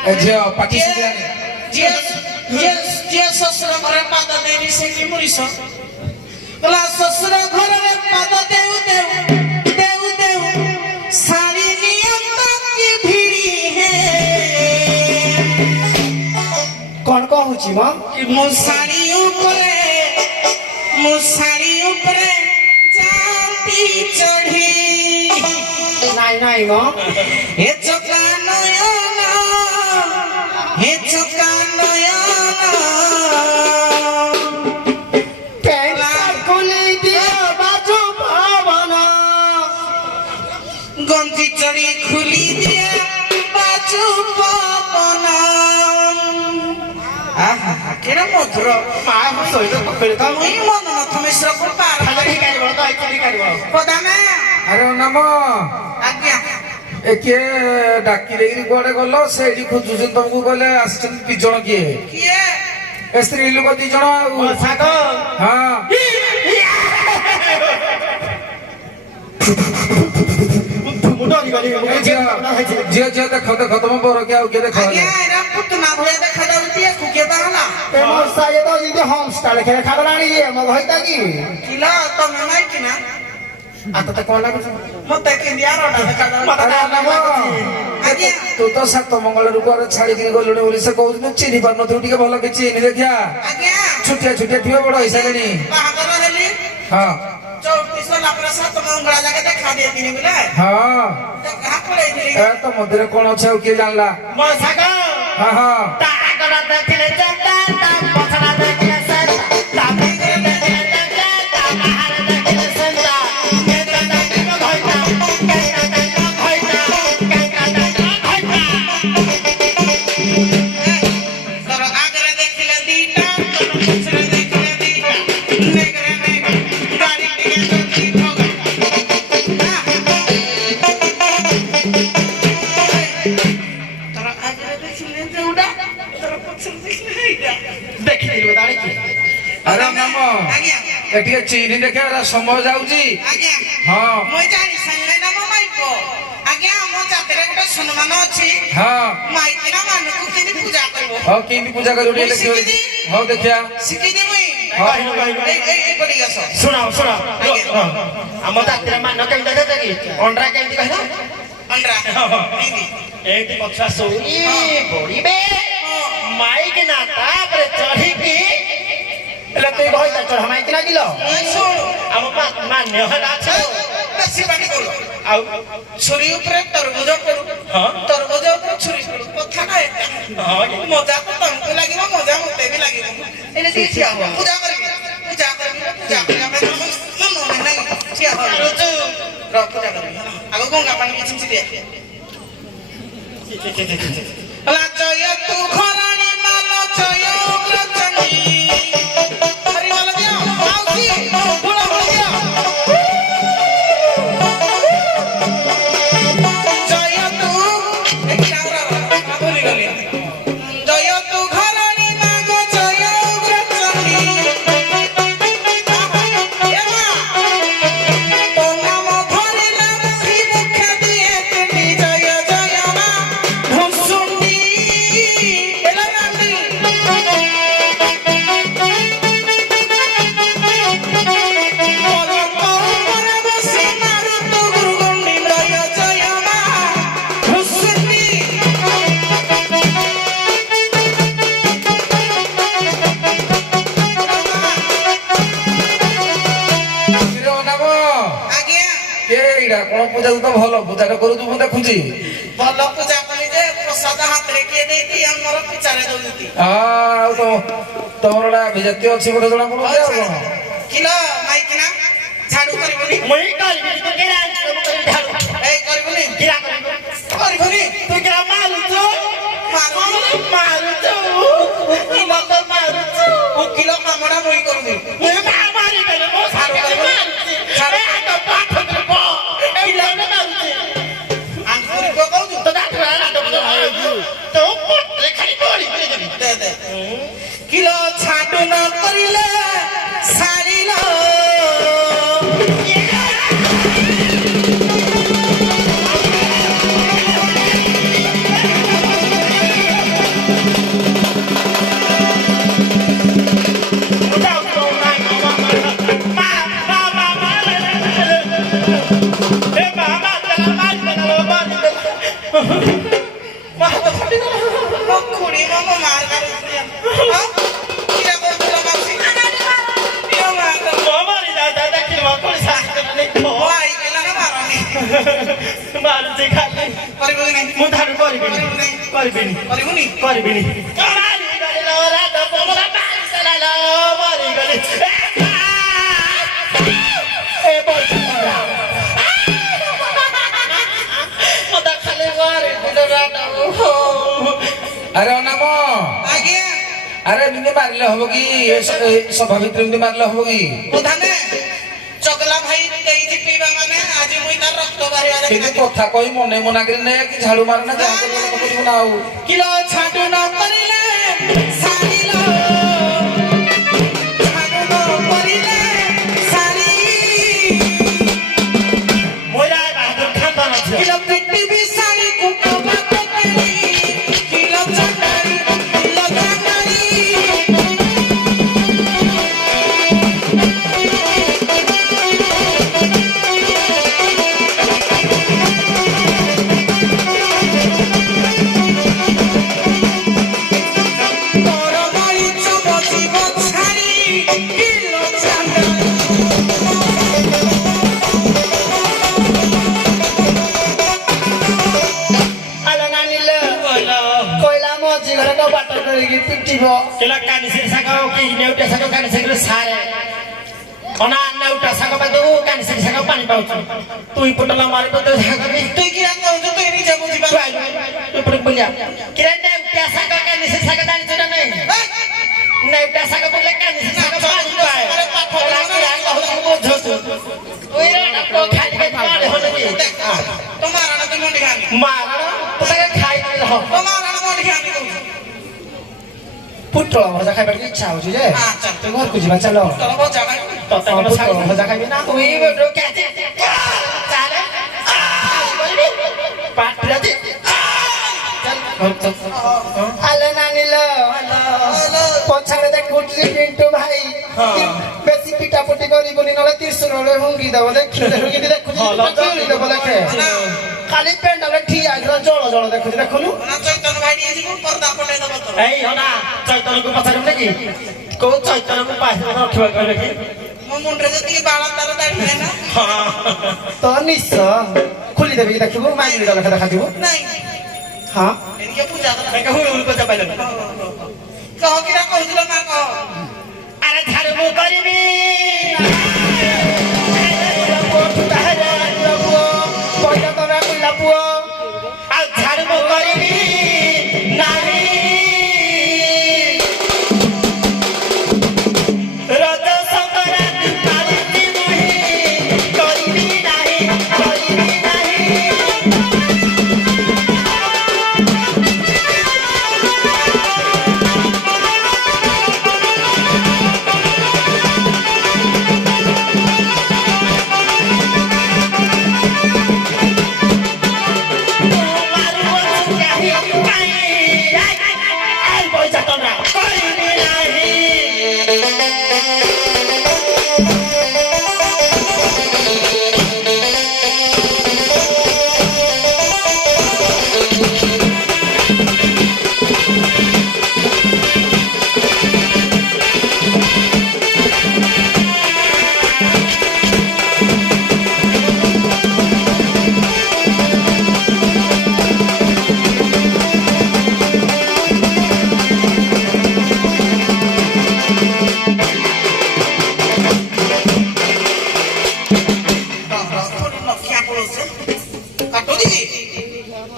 ଝିଅ ପାଟି ଝିଅ ଶ୍ୱଶୁର ଘରେ ପାଦ ଦେଇନି ସେଠି ମଣିଷ କହିଲା ଶ୍ୱଶୁର ଘରରେ ପାଦ ଦେଉ ଦେଉ ଦେଉ ଦେଉ ଶାଢ଼ୀ ନିୟନ୍ତ କି ଭିଡ଼ି ହେ କଣ କହୁଛି ମ ମୁଁ ଶାଢ଼ୀ ଉପରେ ଯାନ୍ତି ଚଢ଼ି ନାଇଁ ନାଇଁ ମ हे चोका नयन गंजी चढ़ी खुली दिया बाजू पवन आहा केना मधुर ମା ସହିତ ପକେଇ ତ मुई मन नथ मिश्र को पार ଖାଲି କାଢିବ ତ ଆଇଚି କାଢିବ पदाना ଆରେ ନାମ आज्ञा ଏ କିଏ ଡାକି ଦେଇକି କୁଆଡେ ଗଲ ସେଇଠି ଖୋଜୁଛନ୍ତି ତମକୁ କହିଲେ ଆସିଛନ୍ତି ଦି ଜଣ କିଏ किए ଏ ସ୍ତ୍ରୀ ଲୋକ ଦି ଜଣ ଆଉ ଶାଗ ହଁ ମୁଁ ଡରିଗଲି ଏ ଝିଅ ଝିଅ ଝିଅ ଦେଖ ଦେଖ ତମ ବର କିଏ ଆଉ କିଏ ଦେଖ आज्ञा एरा पुतना भया देखा जाउती कुके बाहला ଏ ମୋ ସାଏ ତ ଯେମିତି ହୋମ ଷ୍ଟାଇଲ ଖେଳ ଖାବଲାଣି ଯେ ମୋ ଭଇତା କି किला तमे माई किना ଆତ ତ କଣ ଲାଗୁଛି मते केंदिया रोडा देखा जाउती ମତେ ନାମ आज्ञा ତୁ ତ ସାତ ମଙ୍ଗଳରୁ କୁଆଡେ ଛାଡିକିରି ଗଲୁଣି ବୋଲି ସେ କହୁଛନ୍ତି ଚିହ୍ନି ପାରୁନଥିବୁ ଟିକେ ଭଲ କି ଚିହ୍ନି ଦେଖିଆ आज्ञा ଛୁଟିଆ ଛୁଟିଆ ଥିବ ବଡ ହେଇସାରିଲେଣି ବାହାଘର ହେଲି ହଁ 34 होला ପରେ ସାତ ମଙ୍ଗଳା ଲାଗେ ଦେଖା ଦେଇଥିଲି ବୋଲେ ହଁ ଦେଖା ପଳେଇଥିଲି ଏ ତ ମଧ୍ୟରେ କଣ ଅଛି ଆଉ କିଏ ଜାଣିଲା ମୋ ଶାଗ ହଁ ହଁ ତା ଆଗରା ଦେଖିଲେ ଚେତା ତା ପଛରା ଦେଖିଲେ ସେତା ତା ଭିତରେ ଦେଖିଲେ ଚେତା ତା ବାହାରେ ଦେଖିଲେ ସେତା କେତା ଦେଖିଲେ ଭଇତା କେତା ଦେଖିଲେ ଭଇତା କେତା ଦେଖିଲେ ଭଇତା ତୋର ଆଗରେ ଦେଖିଲେ ଦିଟା ତୋର ପଛରେ ଦେଖିଲେ ଦିଟା ନେଗରେ ନେଗ ଗାଡି ଟିକେ ଚୋଟି ଠଗା ତୋର ଆଗରେ ଦେଖିଲେ ଯୋଉଟା ତୋର ପଛରେ ଦେଖିଲେ ହେଇଟା ଦେଖିଥିଲୁ ଦାଣିକି ଆରେ ନାମ ଆଜ୍ଞା ଏ ଟିକେ ଚିହ୍ନି ଦେଖିଆ ଏରା ସମୟ ଯାଉଛି ଆଜ୍ଞା ହଁ ମୁଁ ଜାଣି ସାରିଲେ ନା ମୋ ମାଇପ ଆଜ୍ଞା ଆମ ଜାତିରେ ଗୋଟେ ସମ୍ମାନ ଅଛି ହଁ ମାଇକିନା ମାନଙ୍କୁ କେମିତି ପୂଜା କରିବ ହଉ କେମିତି ପୂଜା କରିବୁ ଟିକେ ଦେଖିବ ହଉ ଦେଖିଆ ଶିଖିଛି ମୁଇଁ କହିଲୁ କହିଲୁ ଏଇ ପଡ଼ିକି ଆସ ଶୁଣ ଶୁଣ ଆମ ଜାତିର ମାନ କେମିତି ଦେଖେ କି ଅଣ୍ଡରା କେମିତି କହିଲ ଅଣ୍ଡରା ଏଇଠି ଏଇଠି ପଛୁଆ ଶୋଇ ପଡିବେ ମାଇକି ନା ତାପରେ ଚଢିକି ହେଲେ ତୁଇ ଭଇତା ଚଢ ମାଇକି ନା କିଲ ଶୁଣ ଆମ ମାନ୍ୟ ହେଲା ଅଛି ବେଶୀ ପାଟି କରୁ ଆଉ ଛୁରୀ ଉପରେ ତରଭୁଜ ପଡୁ ହଁ ତରଭୁଜ ଉପରେ ଛୁରୀ ପଡୁ କଥା ନା ଏଟା ହଁ ମଜା ତ ତମକୁ ଲାଗିବ ମଜା ମତେ ବି ଲାଗିବ ଏନେ ଟିକେ ଠିଆ ହୁଅ ପୂଜା କରିବି ପୂଜା କରିବା ପାଇଁ ମନ ନାହିଁ ଠିଆ ହୁଅ ର ପୂଜା କରିବି ଆଗ ଗଙ୍ଗା ପାଣି କିଛି ଦିଏ ହେଲା ଜୟ ତୁ ଘରାଣୀ ମାଲ ଜୟ ଉଗ୍ରଚଣ୍ଡୀ ହରି ମାଲ ଦିଅ ମାଉସୀ ହୁଳ ହୁଳ ଦିଅ ଜୟ ତୁ ଭୁଲି ଗଲି ଜୟ ତୁ ଘରାଣୀ ମାଗ ଜୟ ଉଗ୍ରଚଣ୍ଡୀ ତୋ ନାମ ଧରିଲା ମୁଖୀ ମୁଖ ଦିଏ ପିଣ୍ଡି ଜୟ ଜୟ ମା ଭୁସୁଣ୍ଡି ଏଲା ନାଣ୍ଡି ପଲଙ୍କ ଉପରେ ବସି ମାରୁ ତୁ ଗୁରୁଗଣ୍ଡି ଜୟ ଜୟ ମା ଭୁସୁଣ୍ଡି କିରେ ନାମ ଆଜ୍ଞା କିଏ ଏଇଟା କଣ ପୂଜା ତୁ ତ ଭଲ ପୂଜାଟା କରୁଛୁ ମୁଁ ଦେଖୁଛି ଭଲ ପୂଜା କଲି ଯେ ପ୍ରସାଦ ହାତରେ କିଏ ଦେଇଛି ଆମର ପିଚାରେ ଦଉଛନ୍ତି ଆଉ ତମର ଗୋଟେ ବିଜାତି ଅଛି ବୋଧେ ଜଣା ପଡୁଛି ଆଉ କଣ କିଲୋ ମାଇକିନା ଝାଡୁ କରିବୁନି ମୁଇ କରିବି ତୁ କିରା ଝାଡୁ ଏଇ କରିବୁନି କିରା କରିବୁ କରିବୁନି ତୁ କିରା ମାରୁଛୁ ମାରୁଛୁ ମତେ ମାରୁଛୁ ଉକିଲ କାମଟା ମୁଇଁ କରୁନି ମୁଁ ମାରି ଦେଲେ ମୋ ସାଙ୍ଗେ ମାରୁଛି ତ ପାଠ ଦେବ ପିଲାମାନେ ମାରୁଛି ଆଙ୍କୁରି କହୁଛୁ ତ ଡାକ୍ତର ତ ପଟେ ଖାଲି ବଳି ଦେ ଦେ କିଲୋ ଛାଡୁ ନ କରିଲେ ସାରିଲ ମାରୁଛି ଖାଲି କରିବୁ କି ନାହିଁ ମୁଁ ଧାରୁ କରିବିନି କରିବିନି କରିବୁନି କରିବିନି ମାରିଗଲି ଲୋ ରାଧ ପୋମରା ମାରିଦେଲା ଲୋ ମରିଗଲି ଏ ବୈଶା ମତେ ଖାଲି ମାରିଦେଲା ରାଧ আরে অনাম ଆଜ୍ଞା আরে এমনি মারলে হবো কি সভা ভিতরে এমনি মারলে হবো কি প্রধানে চকলা ভাই ଦେଇଛି ପିଇବା ମାନେ ଆଜି ମୁଇଁ ତାର ରକ୍ତ ବାହାରିବା কিন্তু ଦେଖି কথা কই মনে মনা করে নেই কি ঝাড়ু মারে না যাও করবো না ଆଉ কিলো ছাটু ন করিলে সারিল ছাটু ন করিলে সারি মইরা বাহাদুর খান বানাচ্ছে কিলো পিটি বিসারি কুটো বাতে কেলি কিলো চাটারি কিলো চাটারি তরবারি চবচি বছারি কিলো চাটারি আলো নানিলে কইলা মজি ঘরে তো বাট করিকি পিটিব কেলা কানিসে সাগাও কি নেউটা সাগাও কানিসে গলে সারে অনা নেউটা সাগাও বাদু কানিসে সাগাও পানি পাউছ তুই পটলা মারিব তো সাগাবি তুই কি রাখ কହୁଛୁ তুই নিজে বুঝিবা তুই পড়ে বলিয়া কিরে নেউটা সাগাও কানিসে সাগাও জানিছ না নাই নেউটা সাগাও বলে কানিসে সাগাও পানি পায় কলা কি আর কহু বুঝছ ওই রা তো খালি খালি পারে হলে কি তোমার আনা তুই মন্ডি খানি মারণ তোকে খাই দিল হ তোমার আনা মন্ডি খানি কହୁଛୁ পুটলা ভজা খাইবার ইচ্ছা হচ্ছে যে আচ্ছা তুই ঘরକୁ ଯିବା ଚାଲ চলো বজা ভাই ତତେ ଗୋଟେ ଶାଗ ଭଜା ଖାଇବି ନା ତୁଇ ବେଟୁ କେତେ ଚାଲେ ପାଟିରେ ଦେ ଆଲେ ନାନିଲ ପଛରେ ଦେଖୁଛି ପିଣ୍ଟୁ ଭାଇ ବେଶୀ ପିଟା ପୁଟି କରିବୁନି ନହେଲେ ତ୍ରିଶୂଳରେ ଭୁଙ୍ଗି ଦେବ ଦେଖିଲେ କେମିତି ଦେଖୁଛି ଦେବ ଦେଖେ ଖାଲି ପେଣ୍ଡାରେ ଠିଆ ଜଳ ଜଳ ଦେଖୁଛି ଦେଖୁନୁ না চৈতন্য ভাই দিয়ে দিব পর্দা পড়ে দেব তো ଏଇ ହନା ଚୈତନ୍ୟକୁ ପଚାରିବୁ ନାକି କୋଉ ଚୈତନ୍ୟକୁ ପାଖରେ ରଖିବା କହିଲେ କି ମୋ ମୁଣ୍ଡରେ ଯେତିକି ବାଳ ତାର ଦାଢି ନାହିଁ ନା ତ ନିଶ୍ଚୟ ଖୋଲିଦେବି ଦେଖିବୁ ମାଇଣ୍ଡ ଲେଖା ଦେଖାଯିବ ନାଇଁ ହଁ ଏନିକେ ପୂଜା କଥା ଦେଖ ହୁଳୁ ହୁଳୁ କଥା ପାଇଲ କହ କିରା କହୁଥିଲ ନା କହ ଆରେ ଝାଡୁ ମୁଁ କରିବି ପୁଅ ଆଉ ଝାଡୁ ମୁଁ କରିବି ନାହିଁ ରଜ ସଂକ୍ରାନ୍ତି ପାଳିବି ନାହିଁ କରିବି ନାହିଁ କରିବି ନାହିଁ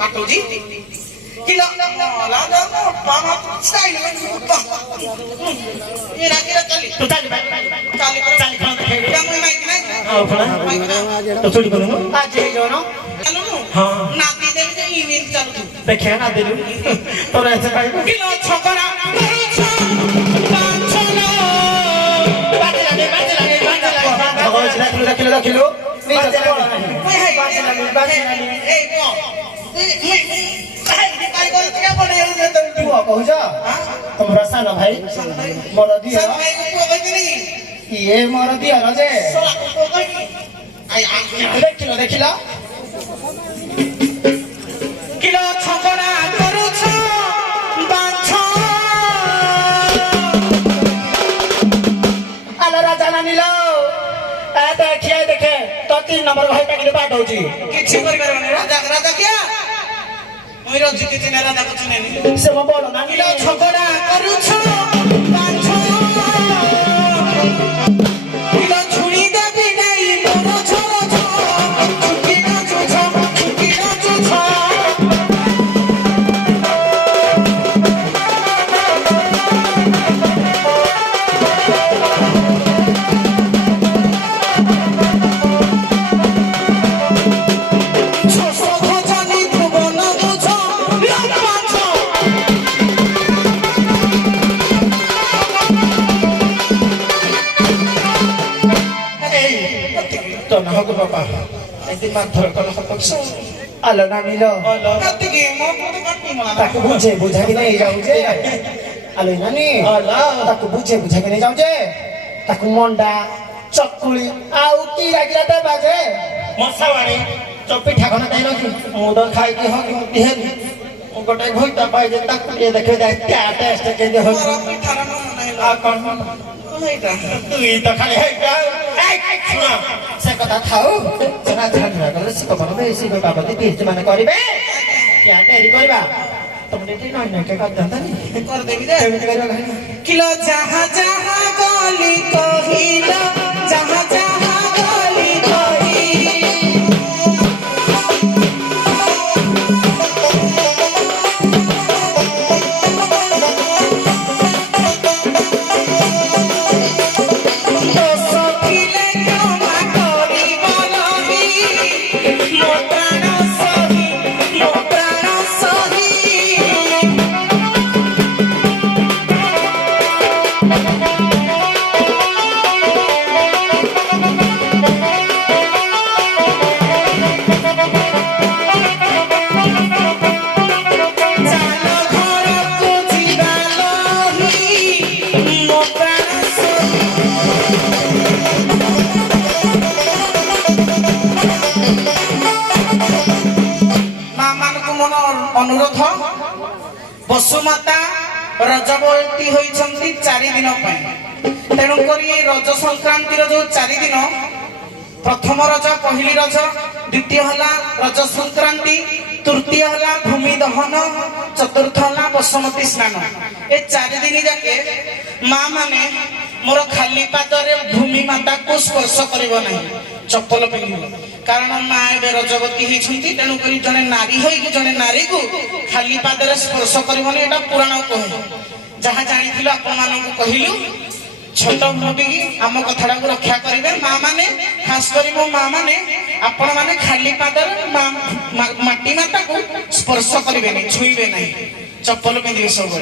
কাটোজি কিলো লা দা পামা স্টাইল এরা কিরা চলি ତୁ ଚାଲି চালি করে ଚାଲି ଖେଳ ଦେଖେଇବି এটা মই মাইক নাই ଆଉ ଖେଳ মাইক না ତ ଚୁଡ଼ି କରୁନୁ ଆଜି ହେଇଯାଉନ চালু ହଁ নাতি দেবি যে ইমেল চালু ଦେଖିଆ ନା ଦେଲୁ ତୋର ଏତେ ପାଇବୁ কিলো ছকরা ଦେଖିଲୁ ଦେଖିଲୁ মই হাই এই মো মই কাই করে কে পড়ে যাবে তুমি ପୁଅ କହୁଛ ତମର ସାନ ଭାଇ ମୋର ଦିଅ সব ভাই কো কইনি ଇଏ ମୋର ଦିଅର ଯେ সোলা কো কইনি আই আই ଦେଖିଲ ଦେଖିଲ কিলো ছকরা করুছ বাছ আলো রাজা নানিল দেখে তো 3 নম্বর ভাইটা କେମିତି ବାଟଉଛି କିଛି କରିପାରିବନି ରାଜା କିଆ ମୁଇଁ ରଜିକି ଚିହ୍ନେ ରାଜାକୁ ଚିହ୍ନେନି ସେ ମୋ ବଡ ନାନୀ କିଲୋ ଝଗଡ଼ା କରୁଛ ବାଛ କିଲୋ ଛୁଣି ଦେବି ନାଇଁ ମୋର ଝର ଛୁଟି ନାଚୁଛ ତ ନା ହକୁ ବାପା ଏମିତି ମାଥର କଲ ହପକ୍ଷ ଆଲୋ ନାନୀଲ କାଟିକି ମୋ ପୁଅ କାଟି ମଲା ତାକୁ ବୁଝାକି ନେଇ ଯାଉଛେ ଆଲୋ ନାନୀ ତାକୁ ବୁଝାକି ନେଇ ଯାଉଛେ ତାକୁ ମଣ୍ଡା ଚକୁଳି ଆଉ କି ଲାଗିଲା ତା ବାଜେ ମଶାବାଣୀ ତ ପିଠା ଖଣ୍ଡ ଦେଇ ରଖି ମୁଁ ତ ଖାଇକି ହକି ମୁକ୍ତି ହେଲି ମୁଁ ଗୋଟେ ଭୋଇତା ପାଇଛି ତାକୁ ଟିକେ ଦେଖିବି ଟେଷ୍ଟ କେମିତି ହଉଛି ମୋର ପିଠାର ମନ ନାହିଁ ଆଉ କଣ ଏଇଟା তুই তো খালি সে কথা থাও সেটা ঝাড়া গেলে শিখ পাবে শিখ বাবদি পিষ্ট মানে করিবে क्या डेरी करबा तुमने ठीक नहीं नहीं के करता नहीं कर देबी रे केमिति करबा किलो जहां जहां गली कहिला जहां जहां गली कही अनुरोध बसुमाता रजबती होती 4 दिन तेणुक रज संक्रांति जो 4 दिन प्रथम रज पहली रज द्वितीय है रज संक्रांति तृतीय है भूमि दहन चतुर्थ है बसुमती स्नान ए 4 दिन जाके माँ माने मोर खाली पादरे भूमि माता को स्पर्श करिवो नहीं चप्पल पिंधिबो कारण माँ ए रजवती होती तेणुक जड़े नारी हो जड़े नारी को खाली पादरे स्पर्श करिवो नहीं एटा पुराण कहे जहाँ जानी आपण मानक कहलु छोट भावी आम कथा को रक्षा करेंगे माँ मैंने खास कर मो माँ मैंने आपण मैंने खाली पादर माटी माता को स्पर्श करेंगे छुईबे नहीं चप्पल पिंधे सब